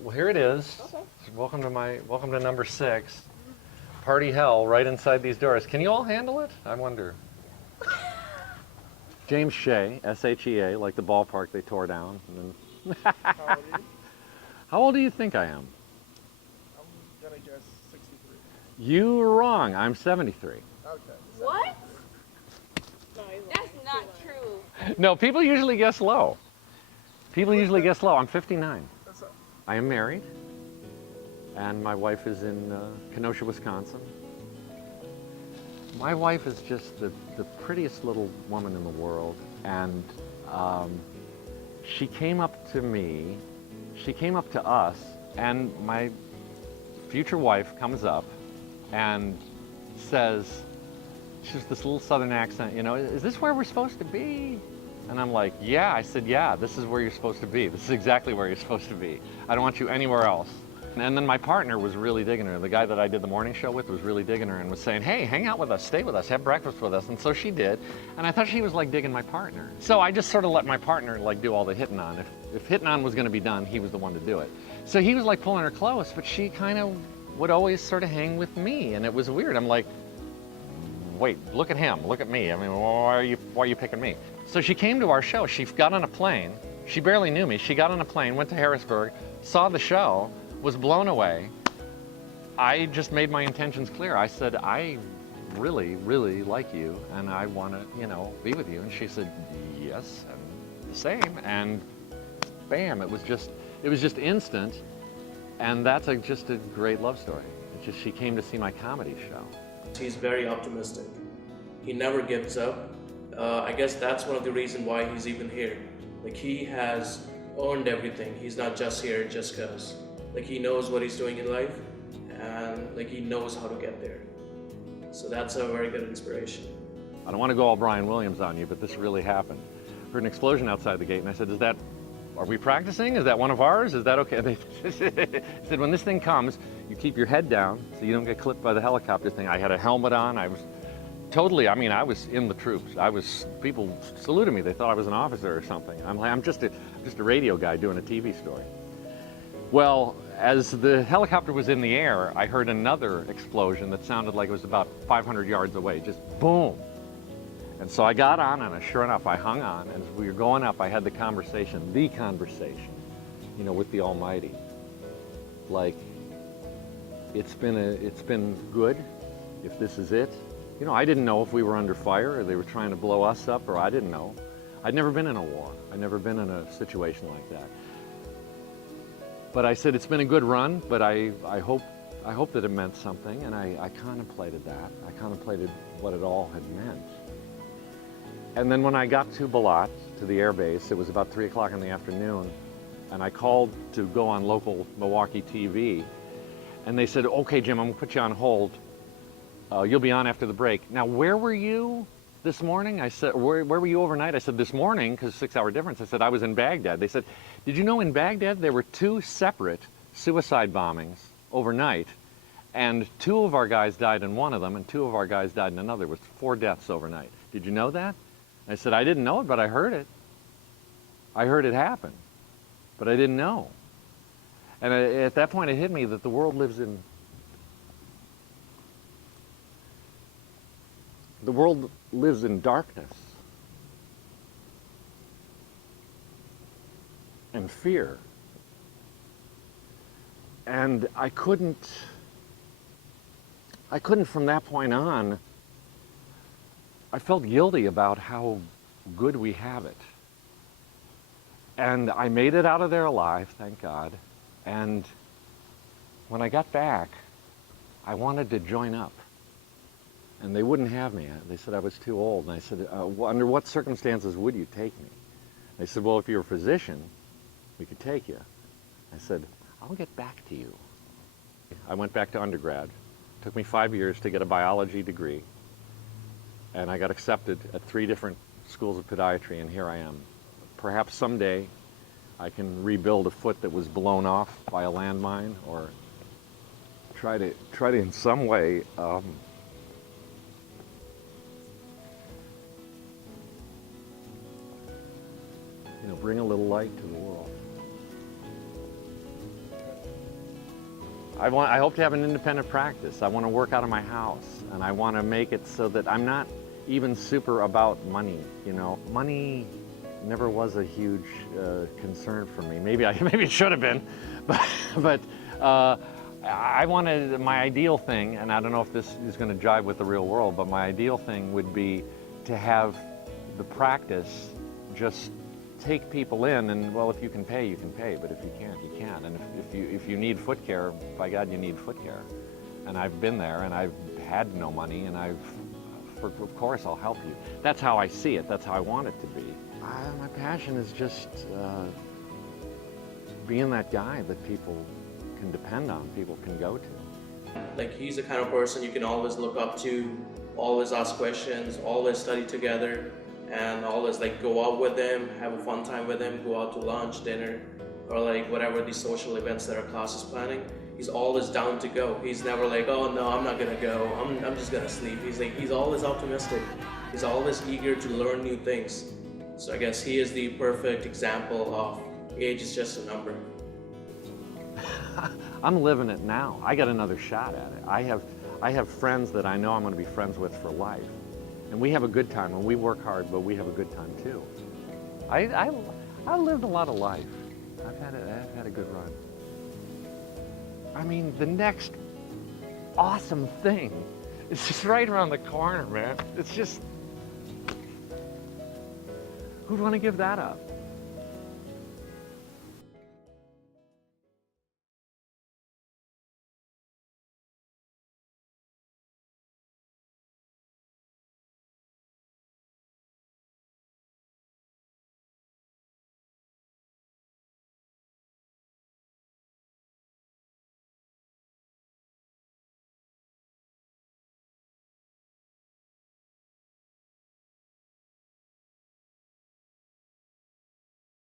Well, here it is. Okay. Welcome to number 6. Party hell right inside these doors. Can you all handle it? I wonder. James Shea, S-H-E-A, like the ballpark they tore down. And then How old are you? how old do you think I am? I'm gonna guess 63. You were wrong. I'm 73. Okay. What? No, he's lying. That's not true. No, people usually guess low. People usually guess low. I'm 59. That's a, I am married, and my wife is in Kenosha, Wisconsin. My wife is just the prettiest little woman in the world, and she came up to me, she came up to us, and my future wife comes up and says, she's this little southern accent, you know, is this where we're supposed to be? And I'm like, yeah. I said, yeah, this is where you're supposed to be. This is exactly where you're supposed to be. I don't want you anywhere else. And then my partner was really digging her. The guy that I did the morning show with was really digging her and was saying, hey, hang out with us, stay with us, have breakfast with us. And so she did. And I thought she was like digging my partner. So I just sort of let my partner like do all the hitting on. If hitting on was going to be done, he was the one to do it. So he was like pulling her close, but she kind of would always sort of hang with me. And it was weird. I'm like, wait, look at him, look at me. I mean, why are you picking me? So she came to our show. She got on a plane. She barely knew me. She got on a plane, went to Harrisburg, saw the show, was blown away. I just made my intentions clear. I said, I really, really like you, and I want to, you know, be with you. And she said, yes, and the same. And bam, it was just instant. And that's just a great love story. It's just she came to see my comedy show. He's very optimistic. He never gives up. I guess that's one of the reasons why he's even here. Like, he has earned everything. He's not just here just because. Like, he knows what he's doing in life, and like he knows how to get there. So that's a very good inspiration. I don't want to go all Brian Williams on you, but this really happened. Heard an explosion outside the gate, and I said, are we practicing? Is that one of ours? Is that okay? They said, when this thing comes, you keep your head down so you don't get clipped by the helicopter thing. I had a helmet on. I was totally, I mean, I was in the troops. People saluted me. They thought I was an officer or something. I'm just a radio guy doing a TV story. Well, as the helicopter was in the air, I heard another explosion that sounded like it was about 500 yards away, just boom. And so I got on, and sure enough, I hung on. And as we were going up, I had the conversation, you know, with the Almighty. Like, it's been good, if this is it. You know, I didn't know if we were under fire or they were trying to blow us up, or I didn't know. I'd never been in a war. I'd never been in a situation like that. But I said, it's been a good run, but I hope that it meant something, and I contemplated that. I contemplated what it all had meant. And then when I got to Balat, to the air base, it was about 3 o'clock in the afternoon, and I called to go on local Milwaukee TV, and they said, okay, Jim, I'm gonna put you on hold. You'll be on after the break. Now, where were you this morning? I said, where were you overnight? I said, this morning, because 6-hour difference. I said, I was in Baghdad. They said, did you know in Baghdad there were 2 separate suicide bombings overnight, and 2 of our guys died in one of them, and 2 of our guys died in another. It was 4 deaths overnight. Did you know that? I said, I didn't know it, but I heard it. I heard it happen, but I didn't know. And at that point, it hit me that the world lives in darkness and fear. And I couldn't from that point on, I felt guilty about how good we have it. And I made it out of there alive, thank God. And when I got back, I wanted to join up. And they wouldn't have me. They said I was too old. And I said, under what circumstances would you take me? They said, well, if you're a physician, we could take you. I said, I'll get back to you. I went back to undergrad. It took me 5 years to get a biology degree. And I got accepted at 3 different schools of podiatry, and here I am. Perhaps someday I can rebuild a foot that was blown off by a landmine, or try to in some way bring a little light to the world. I hope to have an independent practice. I want to work out of my house, and I want to make it so that I'm not even super about money. You know, money never was a huge concern for me. Maybe maybe it should have been, but I wanted my ideal thing, and I don't know if this is going to jive with the real world, but my ideal thing would be to have the practice just take people in, and well, if you can pay, you can pay, but if you can't, you can't. And if you need foot care, by God, you need foot care. And I've been there, and I've had no money, and of course, I'll help you. That's how I see it. That's how I want it to be. My passion is just being that guy that people can depend on, people can go to. Like, he's the kind of person you can always look up to, always ask questions, always study together, and always like go out with him, have a fun time with him, go out to lunch, dinner, or like whatever the social events that our class is planning. He's always down to go. He's never like, oh no, I'm not gonna go, I'm just gonna sleep. He's always optimistic. He's always eager to learn new things. So I guess he is the perfect example of age is just a number. I'm living it now. I got another shot at it. I have friends that I know I'm going to be friends with for life. And we have a good time, and we work hard, but we have a good time too. I lived a lot of life. I've had a good run. I mean, the next awesome thing is just right around the corner, man. It's just, who'd want to give that up?